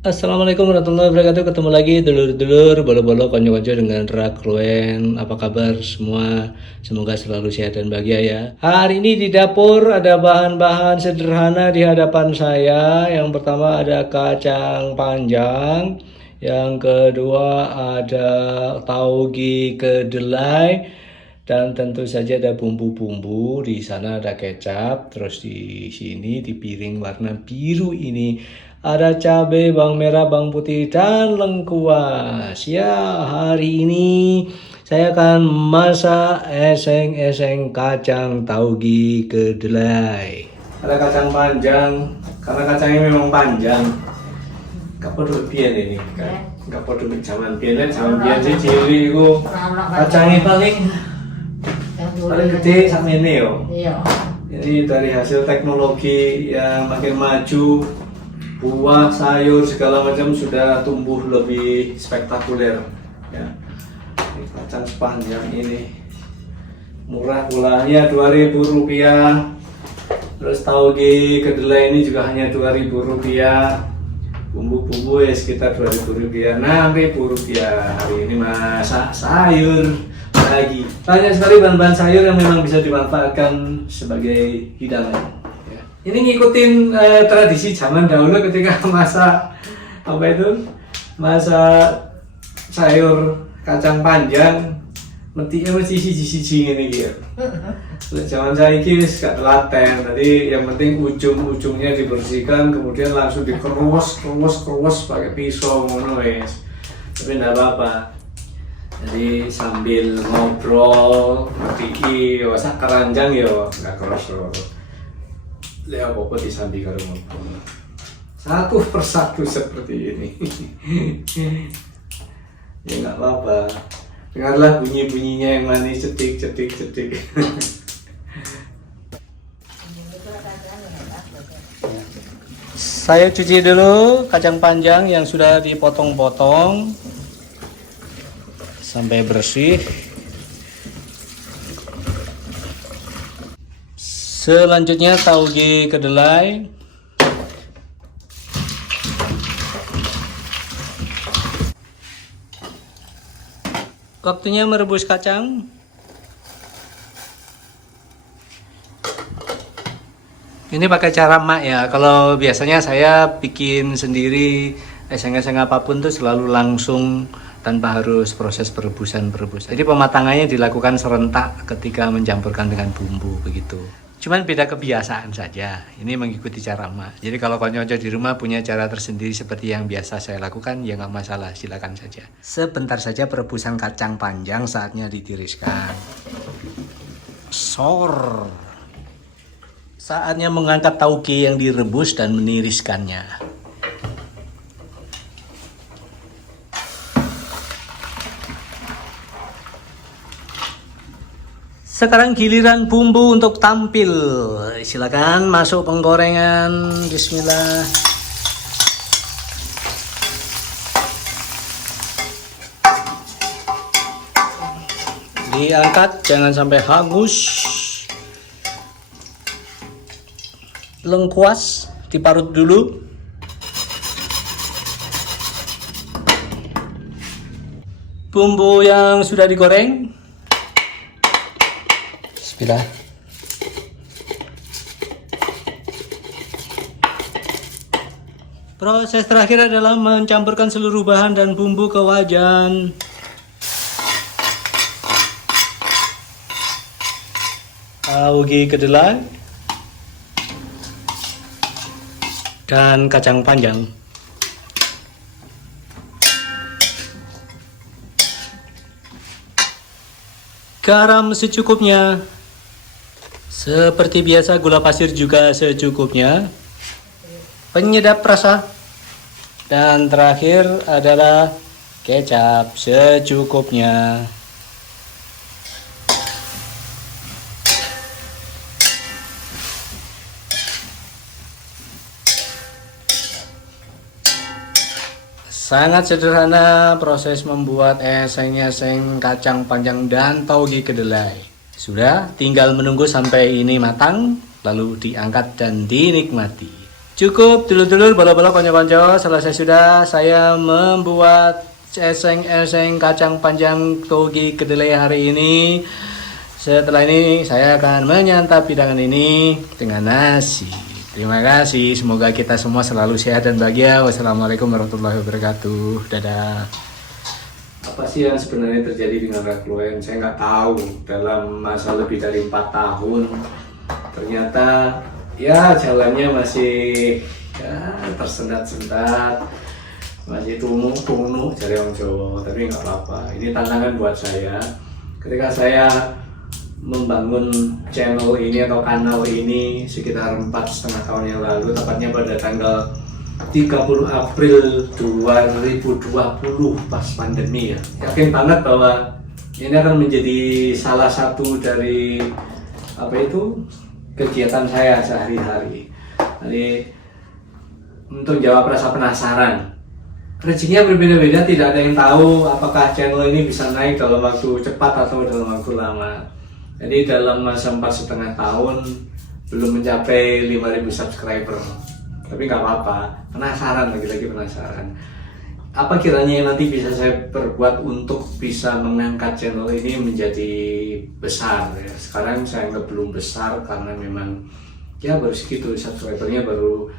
Assalamualaikum warahmatullahi wabarakatuh. Ketemu lagi dulur-dulur, bolo-bolo, konco-konco dengan Rakruen. Apa kabar semua? Semoga selalu sehat dan bahagia ya. Hari ini di dapur ada bahan-bahan sederhana di hadapan saya. Yang pertama ada kacang panjang. Yang kedua ada tauge kedelai. Dan tentu saja ada bumbu-bumbu. Di sana ada kecap. Terus di sini di piring warna biru ini ada cabai, bawang merah, bawang putih, dan lengkuas. Ya, hari ini saya akan masak eseng-eseng kacang tauge kedelai. Ada kacang panjang, karena kacangnya memang panjang. Gak perlu biar ini, gak perlu zaman biar sih ciri itu kacangnya paling gede sama ini yo. Jadi dari hasil teknologi yang makin maju, buah, sayur, segala macam sudah tumbuh lebih spektakuler ya. Ini kacang panjang ini murah pula ya, Rp2.000. Terus tauge kedelai ini juga hanya Rp2.000. Bumbu-bumbu ya sekitar Rp2.000, Rp6.000. Hari ini masak sayur lagi. Banyak sekali bahan-bahan sayur yang memang bisa dimanfaatkan sebagai hidangan. Ini ngikutin tradisi zaman dahulu ketika masak sayur kacang panjang, mestinya mesti siji-siji ini gitu. Zaman saya ini gak telaten, tadi yang penting ujung-ujungnya dibersihkan, kemudian langsung dikerus pakai pisau ngono wis. Tapi enggak apa-apa. Jadi sambil ngobrol, ngerti yo sak keranjang yo enggak keros. Lihat apa disambi karo ngobrol. Satu persatu seperti ini. Ya nggak apa-apa. Dengarlah bunyi-bunyinya yang manis, cetik. Saya cuci dulu kacang panjang yang sudah dipotong-potong sampai bersih. Selanjutnya tauge kedelai. Waktunya merebus kacang. Ini pakai cara mak ya. Kalau biasanya saya bikin sendiri eseng-eseng apapun tuh selalu langsung tanpa harus proses perebusan. Jadi pematangannya dilakukan serentak ketika mencampurkan dengan bumbu begitu. Cuman beda kebiasaan saja. Ini mengikuti cara mak. Jadi kalau konco-konco di rumah punya cara tersendiri seperti yang biasa saya lakukan, ya nggak masalah, silakan saja. Sebentar saja perebusan kacang panjang, saatnya ditiriskan. Saatnya mengangkat tauge yang direbus dan meniriskannya. Sekarang giliran bumbu untuk tampil. Silakan masuk penggorengan. Bismillah. Diangkat, jangan sampai hangus. Lengkuas diparut dulu. Bumbu yang sudah digoreng. Bismillah. Proses terakhir adalah mencampurkan seluruh bahan dan bumbu ke wajan. Tauge kedelai dan kacang panjang. Garam secukupnya. Seperti biasa gula pasir juga secukupnya. Penyedap rasa. Dan terakhir adalah kecap secukupnya. Sangat sederhana proses membuat eseng-eseng kacang panjang dan tauge kedelai. Sudah, tinggal menunggu sampai ini matang, lalu diangkat dan dinikmati. Cukup dulur-dulur, bolo-bolo, konco-konco. Selesai sudah saya membuat eseng-eseng kacang panjang toge kedelai hari ini. Setelah ini saya akan menyantap hidangan ini dengan nasi. Terima kasih, semoga kita semua selalu sehat dan bahagia. Wassalamualaikum warahmatullahi wabarakatuh. Dadah. Apa sih yang sebenarnya terjadi dengan Ragloen? Saya nggak tahu. Dalam masa lebih dari 4 tahun, ternyata ya jalannya masih ya, tersendat-sendat, masih tumuk-tumuk cari orang Jawa, tapi nggak apa-apa. Ini tantangan buat saya. Ketika saya membangun channel ini atau kanal ini sekitar 4,5 tahun yang lalu, tepatnya pada tanggal 30 April 2020 pas pandemi ya. Yakin banget bahwa ini akan menjadi salah satu dari kegiatan saya sehari-hari. Jadi untuk jawab rasa penasaran, rezekinya berbeda-beda, tidak ada yang tahu apakah channel ini bisa naik dalam waktu cepat atau dalam waktu lama. Jadi dalam masa 4,5 tahun belum mencapai 5.000 subscriber, tapi nggak apa-apa, penasaran, lagi-lagi penasaran. Apa kiranya yang nanti bisa saya perbuat untuk bisa mengangkat channel ini menjadi besar ya. Sekarang saya anggap belum besar karena memang ya baru segitu, subscribernya baru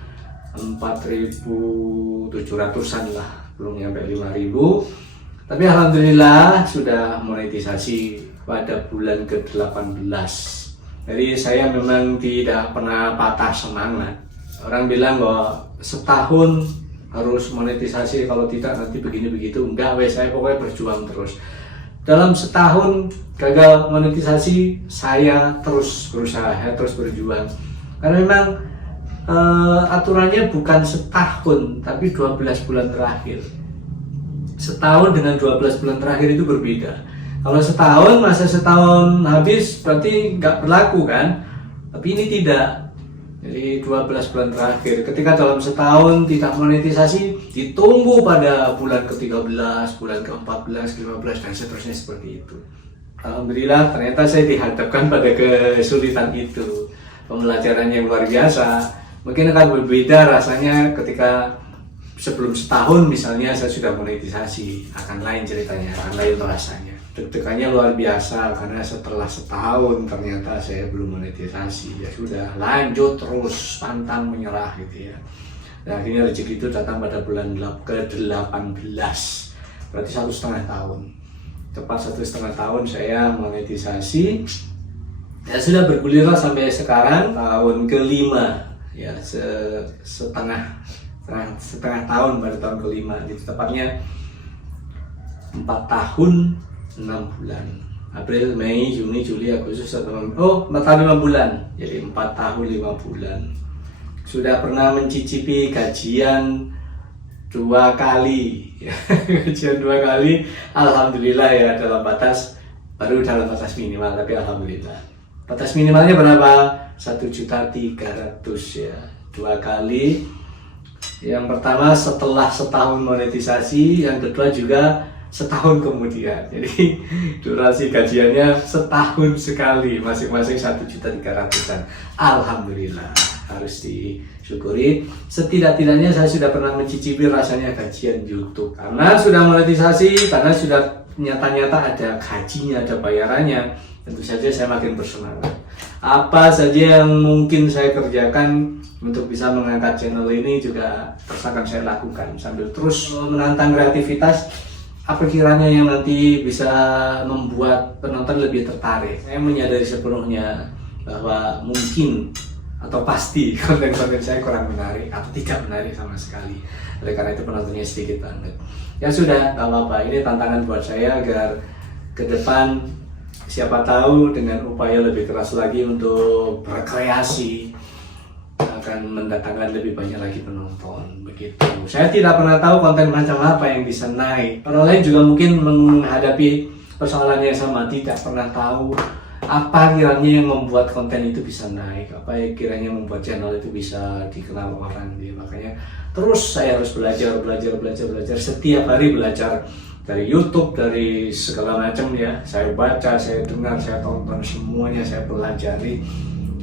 4.700-an lah, belum nyampe 5.000. Tapi alhamdulillah sudah monetisasi pada bulan ke-18. Jadi saya memang tidak pernah patah semangat. Orang bilang bahwa setahun harus monetisasi, kalau tidak nanti begini begitu. Enggak, saya pokoknya berjuang terus. Dalam setahun gagal monetisasi, saya terus berusaha, saya terus berjuang. Karena memang aturannya bukan setahun, tapi 12 bulan terakhir. Setahun dengan 12 bulan terakhir itu berbeda. Kalau setahun, masa setahun habis berarti nggak berlaku kan? Tapi ini tidak. Jadi 12 bulan terakhir, ketika dalam setahun tidak monetisasi, ditunggu pada bulan ke-13, bulan ke-14, 15, dan seterusnya seperti itu. Alhamdulillah ternyata saya dihadapkan pada kesulitan itu. Pembelajaran yang luar biasa. Mungkin akan berbeda rasanya ketika sebelum setahun misalnya saya sudah monetisasi. Akan lain ceritanya, akan lain rasanya. Deg-degannya luar biasa karena setelah setahun ternyata saya belum monetisasi. Ya sudah, lanjut terus, pantang menyerah gitu ya. Dan akhirnya rezeki itu datang pada bulan ke-18, berarti 1,5 tahun. Tepat 1,5 tahun saya monetisasi. Ya sudah bergulirlah sampai sekarang tahun ke-5 ya, setengah tahun pada tahun ke-5. Jadi tepatnya 4 tahun 6 bulan. April, Mei, Juni, Juli, Agustus, September. 4 tahun 5 bulan. Jadi 4 tahun 5 bulan. Sudah pernah mencicipi gajian 2 kali. Gajian 2 kali. Alhamdulillah ya, baru dalam batas minimal, tapi alhamdulillah. Batas minimalnya berapa? 1.300.000 ya. 2 kali. Yang pertama setelah setahun monetisasi, yang kedua juga setahun kemudian. Jadi durasi gajiannya setahun sekali, masing-masing 1.300.000. Alhamdulillah, harus disyukuri. Setidak-tidaknya saya sudah pernah mencicipi rasanya gajian YouTube. Karena sudah monetisasi, karena sudah nyata-nyata ada gajinya, ada bayarannya, tentu saja saya makin bersemangat. Apa saja yang mungkin saya kerjakan untuk bisa mengangkat channel ini juga terus akan saya lakukan sambil terus menantang kreativitas. Apa kiranya yang nanti bisa membuat penonton lebih tertarik. Saya menyadari sepenuhnya bahwa mungkin atau pasti konten-konten saya kurang menarik atau tidak menarik sama sekali. Oleh karena itu penontonnya sedikit banget. Ya sudah, gak apa-apa. Ini tantangan buat saya agar ke depan siapa tahu dengan upaya lebih keras lagi untuk berkreasi akan mendatangkan lebih banyak lagi penonton, begitu. Saya tidak pernah tahu konten macam apa yang bisa naik. Orang lain juga mungkin menghadapi persoalan yang sama, tidak pernah tahu apa kiranya yang membuat konten itu bisa naik, apa yang kiranya membuat channel itu bisa dikenal orang. Makanya terus saya harus belajar setiap hari, belajar dari YouTube, dari segala macam ya. Saya baca, saya dengar, saya tonton, semuanya saya pelajari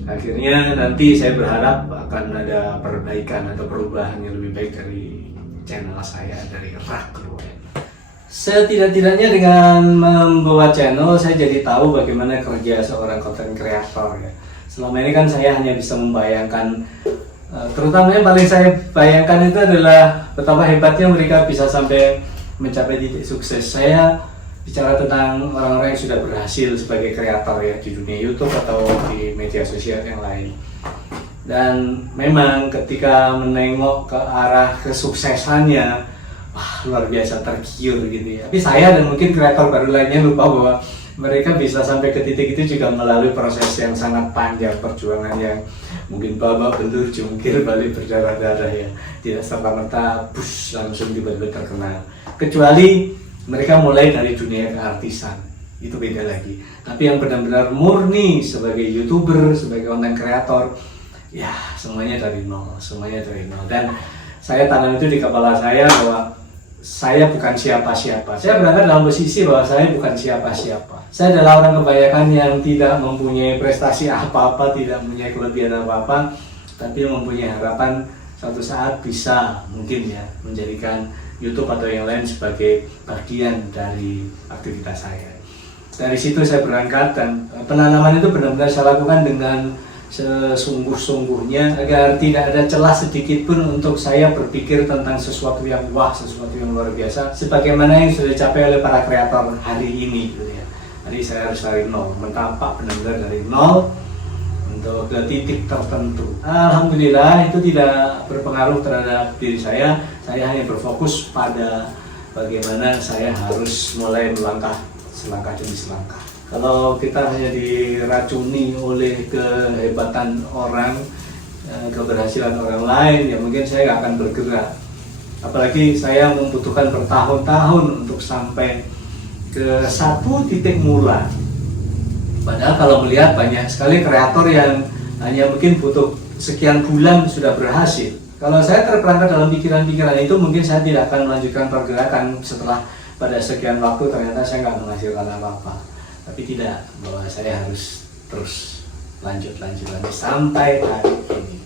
Akhirnya nanti saya berharap akan ada perbaikan atau perubahan yang lebih baik dari channel saya, dari Rakruen. Setidak-tidaknya dengan membuat channel, saya jadi tahu bagaimana kerja seorang content creator ya. Selama ini kan saya hanya bisa membayangkan, terutama yang paling saya bayangkan itu adalah betapa hebatnya mereka bisa sampai mencapai titik sukses. Saya bicara tentang orang-orang yang sudah berhasil sebagai kreator ya di dunia YouTube atau di media sosial yang lain. Dan memang ketika menengok ke arah kesuksesannya, wah luar biasa, tergiur gitu ya. Tapi saya dan mungkin kreator baru lainnya lupa bahwa mereka bisa sampai ke titik itu juga melalui proses yang sangat panjang, perjuangan yang mungkin babak belur, jungkir balik, berdarah-darah ya. Tidak serta-merta push langsung tiba-tiba terkenal. Kecuali mereka mulai dari dunia keartisan, itu beda lagi. Tapi yang benar-benar murni sebagai YouTuber, sebagai content creator, ya semuanya dari nol, semuanya dari nol. Dan saya tanam itu di kepala saya bahwa saya bukan siapa-siapa. Saya berangkat dalam posisi bahwa saya bukan siapa-siapa. Saya adalah orang kebanyakan yang tidak mempunyai prestasi apa-apa, tidak mempunyai kelebihan apa-apa, tapi mempunyai harapan suatu saat bisa mungkin ya menjadikan YouTube atau yang lain sebagai bagian dari aktivitas saya. Dari situ saya berangkat dan penanaman itu benar-benar saya lakukan dengan sesungguh-sungguhnya agar tidak ada celah sedikit pun untuk saya berpikir tentang sesuatu yang wah, sesuatu yang luar biasa sebagaimana yang sudah dicapai oleh para kreator hari ini gitu ya. Jadi saya harus dari nol, mentapak benar-benar dari nol untuk ke titik tertentu. Alhamdulillah itu tidak berpengaruh terhadap diri saya hanya berfokus pada bagaimana saya harus mulai melangkah selangkah demi selangkah. Kalau kita hanya diracuni oleh kehebatan orang, keberhasilan orang lain, ya mungkin saya nggak akan bergerak. Apalagi saya membutuhkan bertahun-tahun untuk sampai ke satu titik mula. Padahal kalau melihat banyak sekali kreator yang hanya mungkin butuh sekian bulan sudah berhasil. Kalau saya terperangkap dalam pikiran-pikiran itu, mungkin saya tidak akan melanjutkan pergerakan setelah pada sekian waktu ternyata saya nggak menghasilkan apa-apa. Tapi tidak, bahwa saya harus terus lanjut sampai hari ini.